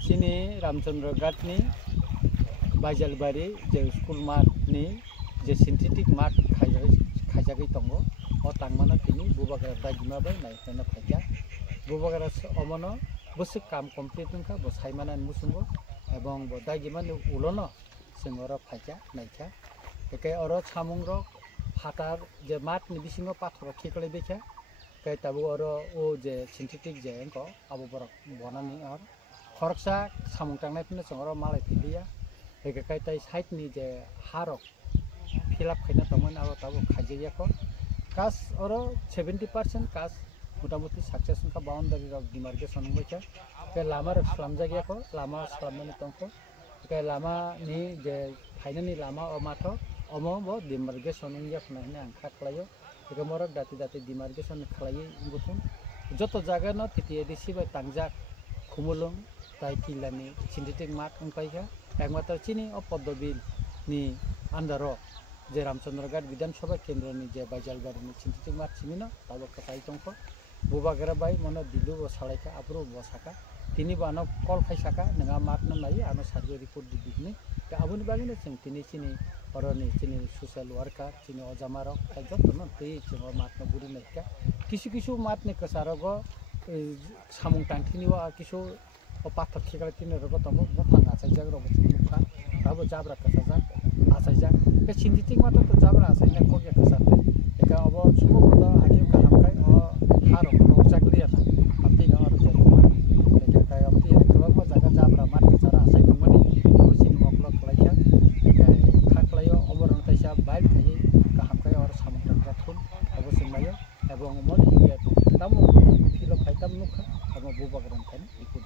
sini Ramchandra ni Bajalbari je school mat ni je synthetic mat khajagi tongo o tangmana tini bubagara dagima bai nai tena phaja bubagara omono busuk kam complete nka bo saimana musungo ebong bo dagima ni ulono singora phaja naikha ekai oro samung rok hatar je mat ni bisingo pathor khikle bekha kai tabu oro o je synthetic je engko abo borok bonani or khorksa samung tangnai pino singora malai thilia ekai kai tai side ni je harok fill up khaina tongman abo tabu khajia ko kas oro 70% kas motamuti success ka boundary rok demarcation ngbacha ke lama rok slamjagya ko lama slamani tongko ke lama ni je finally lama o matho omo bo demarcation ngya khnaine angkha khlayo ke morok dati demarcation khlai ngutun joto jaga no titi disi bai tangjak khumulung tai kilani synthetic mat ngpaika ekmaत्र chini o poddobil ni andaro je Ramchandra Bidhan Sabha Kendra ni je Bajalbari ni synthetic mat chimino tabo katai tongko bubagara bai mono dilu bo salaika apro bo saka tini bano call khaisaka nanga mat na nai ano survey report dibni ka abuni bagine sing tini chini oroni chini social worker chini ojamaro ka jotto no tei chimo mat na buri naika kisu mat ni kasarogo samung tangthini wa kisu o pathor khikala tini rogo tomo bothang achaijak rogo chimukha tabo jabra kasajak achaijak ke synthetic mat to jabra achaina koge kasate eka obo sumogoda agim kahamkai o haro rojak liana amti no aro je eka kai amti eklo jaga jabra mat kasara achai tongmani abo sin moklo khlaika eka khaklayo oboron taisa bail khai kahamkai or samung tangka thun abo sinmayo ebong mon hiya tamo philo khaitam nukha abo bubagaran thani ikut